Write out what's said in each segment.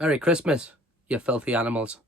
Merry Christmas, you filthy animals.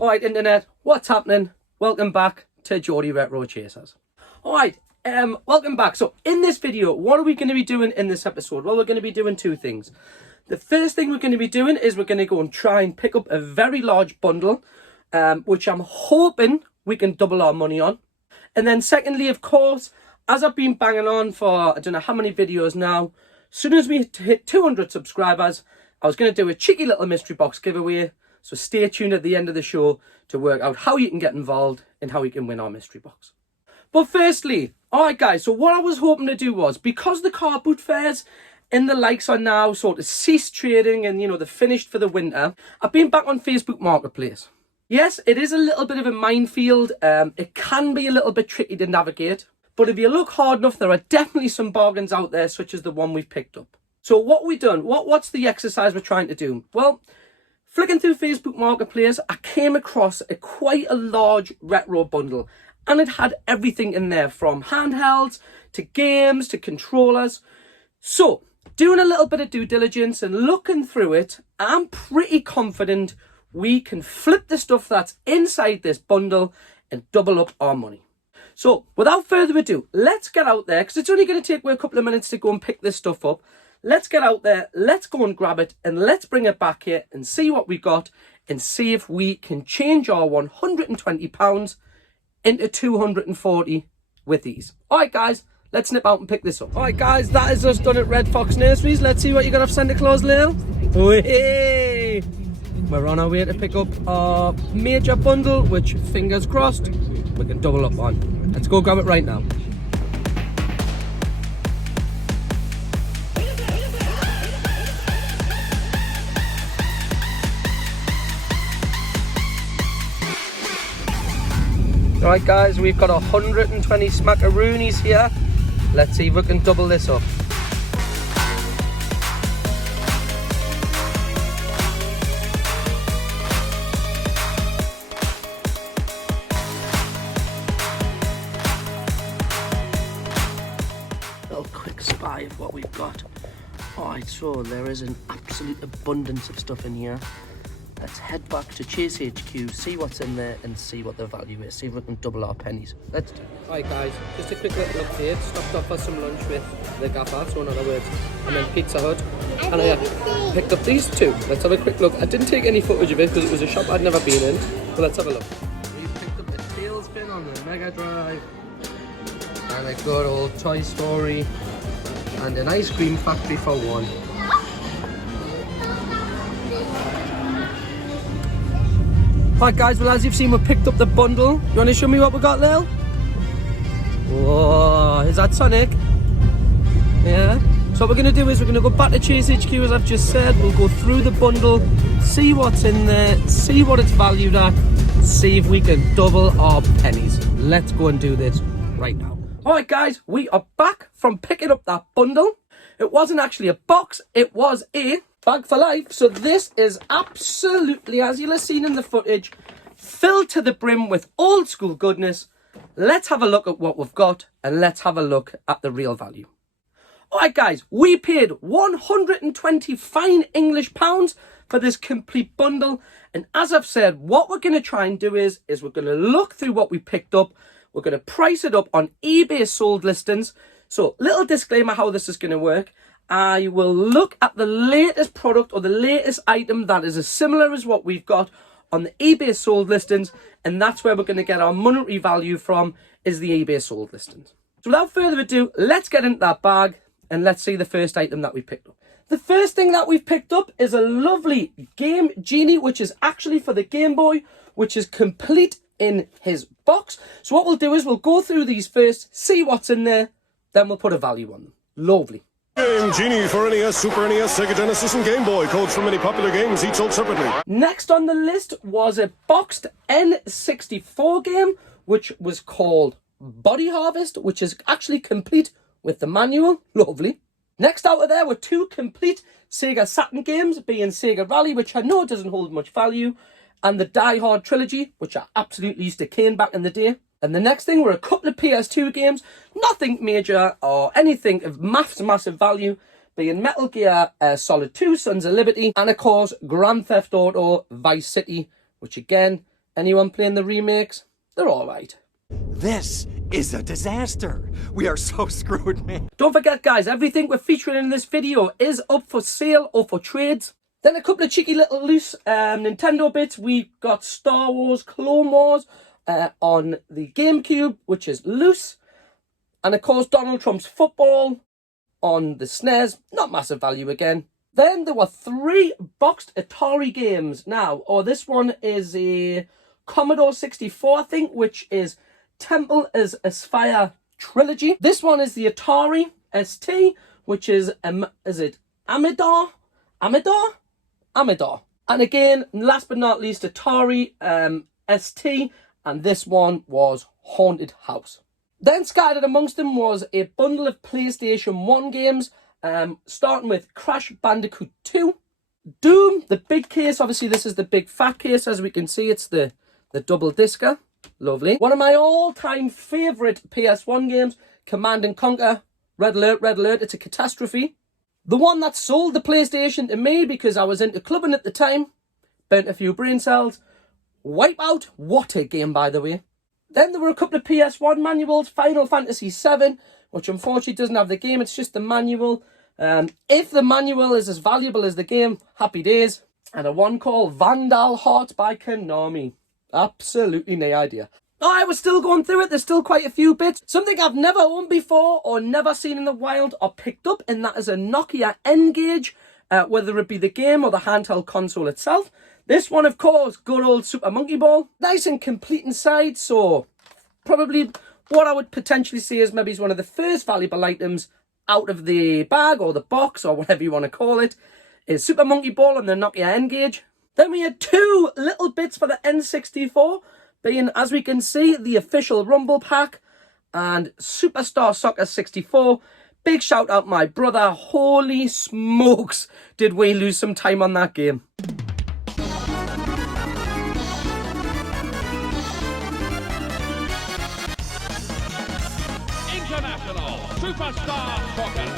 Alright, internet, what's happening? Welcome back to Geordie Retro Chasers. Alright, welcome back. So in this video, what are we going to be doing in this episode? Well, we're going to be doing two things. The first thing we're going to be doing is we're going to go and try and pick up a very large bundle, which I'm hoping we can double our money on. And then secondly, of course, as I've been banging on for I don't know how many videos now, as soon as we hit 200 subscribers, I was going to do a cheeky little mystery box giveaway. So stay tuned at the end of the show to work out how you can get involved and how you can win our mystery box. But firstly, alright guys, so what I was hoping to do was, because the car boot fairs and the likes are now sort of ceased trading and, you know, they're finished for the winter, I've been back on Facebook Marketplace. Yes, it is a little bit of a minefield. It can be a little bit tricky to navigate. But if you look hard enough, there are definitely some bargains out there, such as the one we've picked up. So what we done? What's the exercise we're trying to do? Well, flicking through Facebook Marketplace, I came across quite a large retro bundle. And it had everything in there, from handhelds to games to controllers. So, doing a little bit of due diligence and looking through it, I'm pretty confident we can flip the stuff that's inside this bundle and double up our money. So, without further ado, let's get out there, because it's only going to take me a couple of minutes to go and pick this stuff up. Let's get out there, let's go and grab it, and let's bring it back here and see what we got, and see if we can change our £120 into 240 with these. Alright guys, let's nip out and pick this up. Alright guys, that is us done at Red Fox Nurseries. Let's see what you got off Santa Claus, Lil. Hey! We're on our way to pick up our major bundle, which, fingers crossed, we can double up on. Let's go grab it right now. Alright guys, we've got 120 smackaroonies here. Let's see if we can double this up. Little quick spy of what we've got. Alright, so there is an absolute abundance of stuff in here. Let's head back to Chase HQ, see what's in there and see what the value is. See if we can double our pennies. Let's do it. Alright guys, just a quick little update. Stopped off for some lunch with the gaffer, so in other words, I'm in Pizza Hut. And I picked up these two. Let's have a quick look. I didn't take any footage of it because it was a shop I'd never been in. But let's have a look. We picked up a Tailspin on the Mega Drive. And a good old Toy Story. And an Ice Cream Factory for one. Alright guys, well as you've seen, we picked up the bundle. You want to show me what we got, Lil? Whoa, is that Sonic? Yeah. So what we're going to do is we're going to go back to Chase HQ, as I've just said. We'll go through the bundle, see what's in there, see what it's valued at, see if we can double our pennies. Let's go and do this right now. Alright guys, we are back from picking up that bundle. It wasn't actually a box, it was a bag for life. So this is absolutely, as you'll have seen in the footage, filled to the brim with old school goodness. Let's have a look at what we've got and let's have a look at the real value. Alright guys, we paid 120 fine English pounds for this complete bundle. And as I've said, what we're going to try and do is we're going to look through what we picked up. We're going to price it up on eBay sold listings. So little disclaimer how this is going to work. I will look at the latest product or the latest item that is as similar as what we've got on the eBay sold listings, and that's where we're going to get our monetary value from, is the eBay sold listings. So without further ado, let's get into that bag and let's see the first item that we picked up. The first thing that we've picked up is a lovely Game Genie, which is actually for the Game Boy, which is complete in his box. So what we'll do is we'll go through these first, see what's in there, then we'll put a value on them. Lovely. Game Genie for NES, Super NES, Sega Genesis and Game Boy. Codes from many popular games, each sold separately. Next on the list was a boxed N64 game, which was called Body Harvest, which is actually complete with the manual. Lovely. Next out of there were two complete Sega Saturn games, being Sega Rally, which I know doesn't hold much value, and the Die Hard trilogy, which I absolutely used to cane back in the day. And the next thing were a couple of PS2 games, nothing major or anything of massive value, being Metal Gear Solid 2, Sons of Liberty, and of course Grand Theft Auto Vice City, which again, anyone playing the remakes, they're alright. This is a disaster. We are so screwed, man. Don't forget, guys, everything we're featuring in this video is up for sale or for trades. Then a couple of cheeky little loose Nintendo bits. We got Star Wars Clone Wars on the GameCube, which is loose. And of course, Donald Trump's football on the SNES. Not massive value again. Then there were 3 boxed Atari games. Now, this one is a Commodore 64, I think, which is Temple is Aspire Trilogy. This one is the Atari ST, which is it Amador? And again, last but not least, Atari ST, and this one was Haunted House. Then scattered amongst them was a bundle of PlayStation 1 games, starting with Crash Bandicoot 2, Doom, the big case. Obviously, this is the big fat case. As we can see, it's the double discer. Lovely. One of my all-time favourite PS1 games, Command & Conquer, Red Alert, it's a catastrophe. The one that sold the PlayStation to me because I was into clubbing at the time, burnt a few brain cells. Wipeout, what a game, by the way. Then there were a couple of PS1 manuals, Final Fantasy VII, which unfortunately doesn't have the game, it's just the manual. If the manual is as valuable as the game, happy days. And a one called Vandal Heart by Konami. Absolutely no idea. I was still going through it. There's still quite a few bits. Something I've never owned before or never seen in the wild or picked up, and that is a Nokia N-Gage, whether it be the game or the handheld console itself. This one, of course, good old Super Monkey Ball. Nice and complete inside, so probably what I would potentially say is maybe is one of the first valuable items out of the bag or the box or whatever you want to call it, is Super Monkey Ball and the Nokia N-Gage. Then we had 2 little bits for the N64, being, as we can see, the official Rumble Pack and Superstar Soccer 64. Big shout out my brother. Holy smokes, did we lose some time on that game. International Superstar Soccer.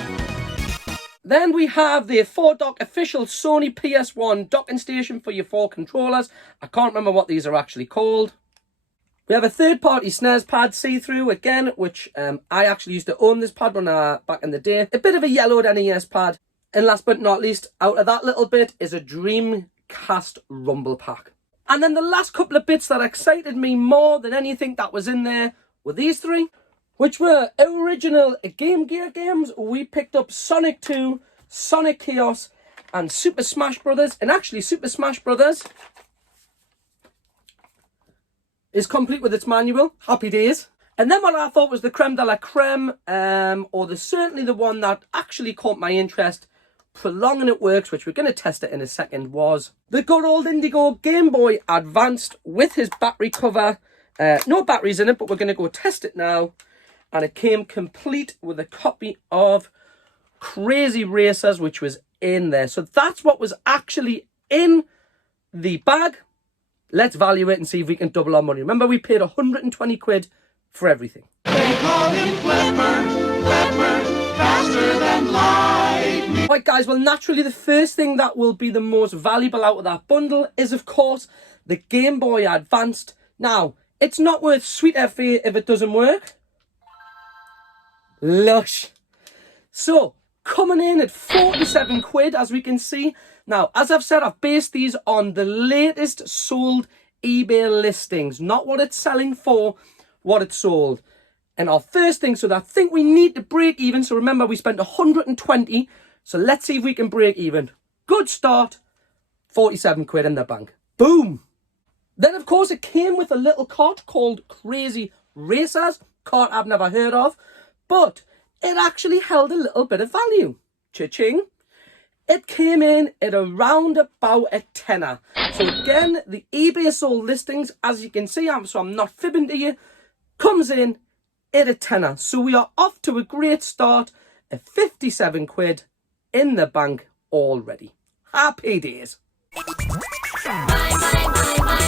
Then we have the 4-dock official Sony PS1 docking station for your 4 controllers. I can't remember what these are actually called. We have a third-party SNES pad see-through again, which I actually used to own this pad when back in the day. A bit of a yellowed NES pad. And last but not least, out of that little bit is a Dreamcast Rumble Pack. And then the last couple of bits that excited me more than anything that was in there were these 3, which were original Game Gear games. We picked up Sonic 2, Sonic Chaos, and Super Smash Brothers. And actually, Super Smash Brothers is complete with its manual. Happy days. And then what I thought was the creme de la creme, or certainly the one that actually caught my interest, prolonging it works, which we're going to test it in a second, was the good old Indigo Game Boy Advanced with his battery cover. No batteries in it, but we're going to go test it now. And it came complete with a copy of Crazy Racers, which was in there. So that's what was actually in the bag. Let's value it and see if we can double our money. Remember, we paid 120 quid for everything. They call him Clipper, faster than lightning. Right, guys, well, naturally, the first thing that will be the most valuable out of that bundle is, of course, the Game Boy Advanced. Now, it's not worth sweet FA if it doesn't work. Lush. So, coming in at 47 quid, as we can see. Now, as I've said, I've based these on the latest sold eBay listings. Not what it's selling for, what it's sold. And our first thing, so that I think we need to break even. So remember, we spent 120. So let's see if we can break even. Good start. 47 quid in the bank. Boom. Then, of course, it came with a little cart called Crazy Racers. Cart I've never heard of. But it actually held a little bit of value. Cha-ching. It came in at around about a tenner. So again, the eBay sold listings, as you can see, so I'm not fibbing to you, comes in at a tenner. So we are off to a great start at 57 quid in the bank already. Happy days. My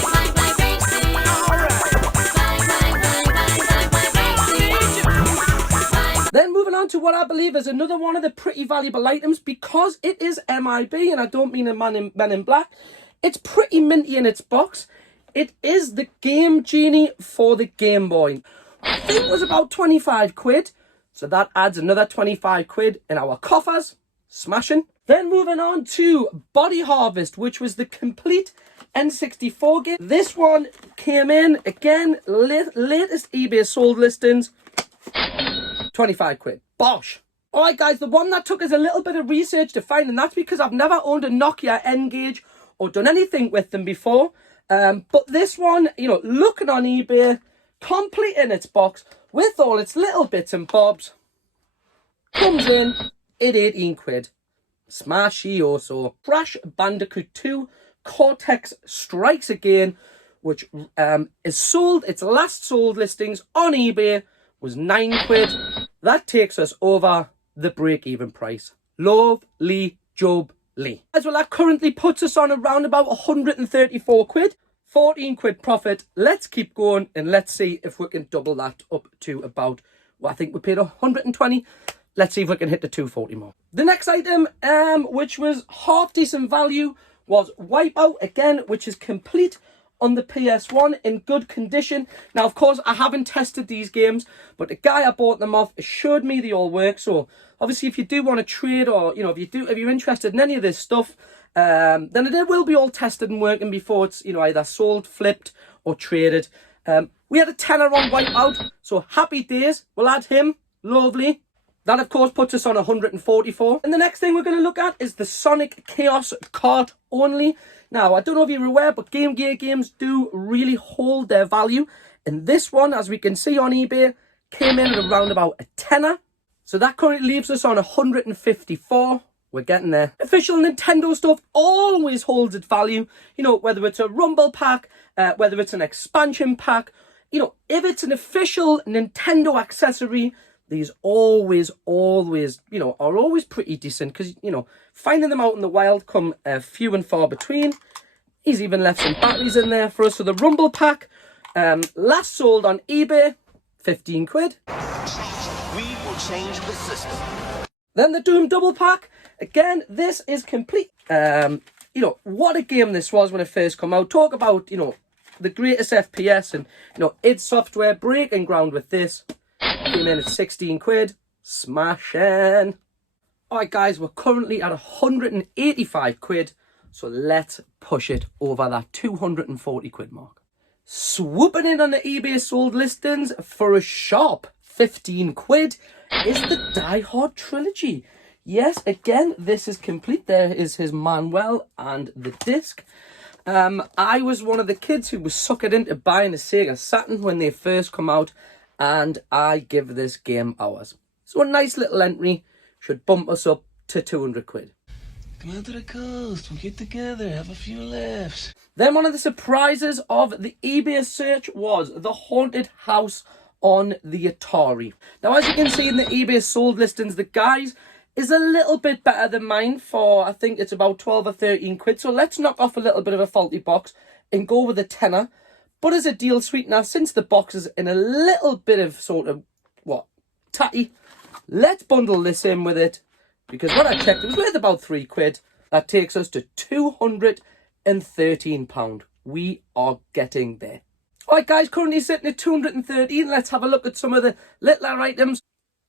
what I believe is another one of the pretty valuable items, because it is MIB, and I don't mean a Men in Black. It's pretty minty in its box. It is the Game Genie for the Game Boy. I think it was about 25 quid. So that adds another 25 quid in our coffers. Smashing. Then moving on to Body Harvest, which was the complete N64 game. This one came in, again, latest eBay sold listings, 25 quid. Bosh. Alright guys, the one that took us a little bit of research to find, and that's because I've never owned a Nokia N-Gage or done anything with them before. But this one, you know, looking on eBay, complete in its box, with all its little bits and bobs, comes in at 18 quid. Smashy also. Crash Bandicoot 2 Cortex Strikes Again, which is sold, its last sold listings on eBay was 9 quid. That takes us over the break-even price. Lovely Job Lee. As well, that currently puts us on around about 134 quid. 14 quid profit. Let's keep going and let's see if we can double that up to about, well, I think we paid 120. Let's see if we can hit the 240 mark. The next item, which was half decent value, was Wipeout, again, which is complete on the PS1 in good condition. Now, of course, I haven't tested these games, but the guy I bought them off assured me they all work. So obviously, if you do want to trade, or you know, if you're interested in any of this stuff, then it will be all tested and working before it's, you know, either sold, flipped, or traded. We had a tenner on Wipeout, so happy days. We'll add him. Lovely. That, of course, puts us on 144. And the next thing we're going to look at is the Sonic Chaos Kart Only. Now, I don't know if you're aware, but Game Gear games do really hold their value. And this one, as we can see on eBay, came in at around about a tenner. So that currently leaves us on 154. We're getting there. Official Nintendo stuff always holds its value. You know, whether it's a Rumble pack, whether it's an expansion pack. You know, if it's an official Nintendo accessory, these always, you know, are always pretty decent, because, you know, finding them out in the wild come few and far between. He's even left some batteries in there for us. So the Rumble pack, last sold on eBay, 15 quid. We will change the system. Then the Doom double pack. Again, this is complete. You know, what a game this was when it first came out. Talk about, you know, the greatest FPS, and, you know, id Software breaking ground with this. Came in at 16 quid. Smashing. Alright guys, we're currently at 185 quid. So let's push it over that 240 quid mark. Swooping in on the eBay sold listings for a sharp 15 quid is the Die Hard trilogy. Yes, again, this is complete. There is his manual and the disc. I was one of the kids who was suckered into buying a Sega Saturn when they first come out, and I give this game hours. So a nice little entry should bump us up to 200 quid. Come out to the coast, we'll get together, have a few laughs. Then one of the surprises of the eBay search was the Haunted House on the Atari. Now, as you can see in the eBay sold listings, the guy's is a little bit better than mine for, I think it's about 12 or 13 quid. So let's knock off a little bit of a faulty box and go with a tenner. But as a deal sweetener, since the box is in a little bit of sort of, what, tatty, let's bundle this in with it. Because when I checked, it was worth about 3 quid. That takes us to £213. We are getting there. Alright guys, currently sitting at 213. Let's have a look at some of the littler items.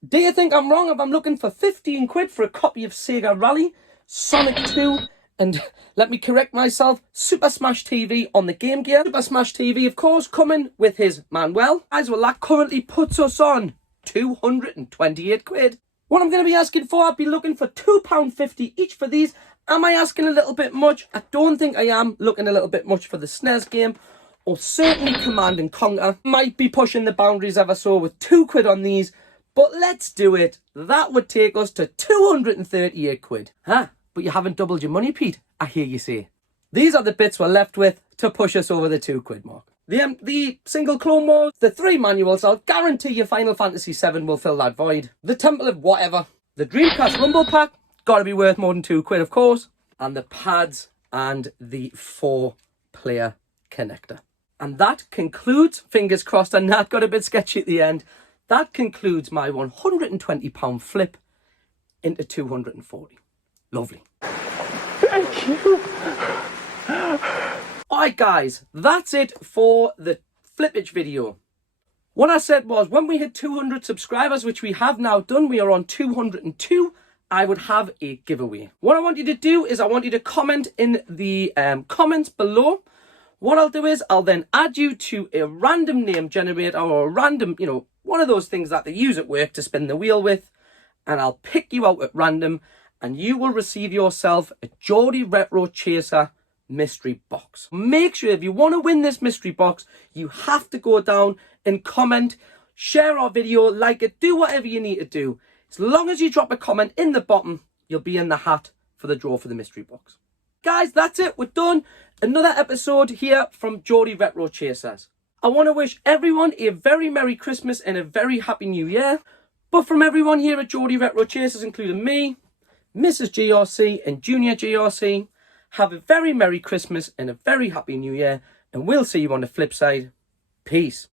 Do you think I'm wrong if I'm looking for 15 quid for a copy of Sega Rally, Sonic 2, and let me correct myself, Super Smash TV on the Game Gear? Super Smash TV, of course, coming with his manual. As well, that currently puts us on 228 quid. What I'm going to be asking for, I'd be looking for £2.50 each for these. Am I asking a little bit much? I don't think I am. Looking a little bit much for the SNES game, or certainly Command & Conquer. Might be pushing the boundaries ever so with 2 quid on these. But let's do it. That would take us to 238 quid. Huh? But you haven't doubled your money, Pete, I hear you say. These are the bits we're left with to push us over the 2 quid mark. The single Clone Wars, the 3 manuals, I'll guarantee you Final Fantasy VII will fill that void. The Temple of whatever. The Dreamcast Rumble Pack, gotta be worth more than 2 quid, of course. And the pads and the 4-player connector. And that concludes, fingers crossed, and that got a bit sketchy at the end, that concludes my £120 flip into 240. Lovely. Thank you. Alright guys, that's it for the flippage video. What I said was, when we hit 200 subscribers, which we have now done, we are on 202, I would have a giveaway. What I want you to do is I want you to comment in the comments below. What I'll do is I'll then add you to a random name generator, or a random, one of those things that they use at work to spin the wheel with, and I'll pick you out at random, and you will receive yourself a Geordie Retro Chaser mystery box. Make sure if you want to win this mystery box, you have to go down and comment, share our video, like it, do whatever you need to do. As long as you drop a comment in the bottom, you'll be in the hat for the draw for the mystery box. Guys, that's it. We're done. Another episode here from Geordie Retro Chasers. I want to wish everyone a very Merry Christmas and a very Happy New Year. But from everyone here at Geordie Retro Chasers, including me, Mrs. GRC and Junior GRC, have a very Merry Christmas and a very Happy New Year, and we'll see you on the flip side. Peace.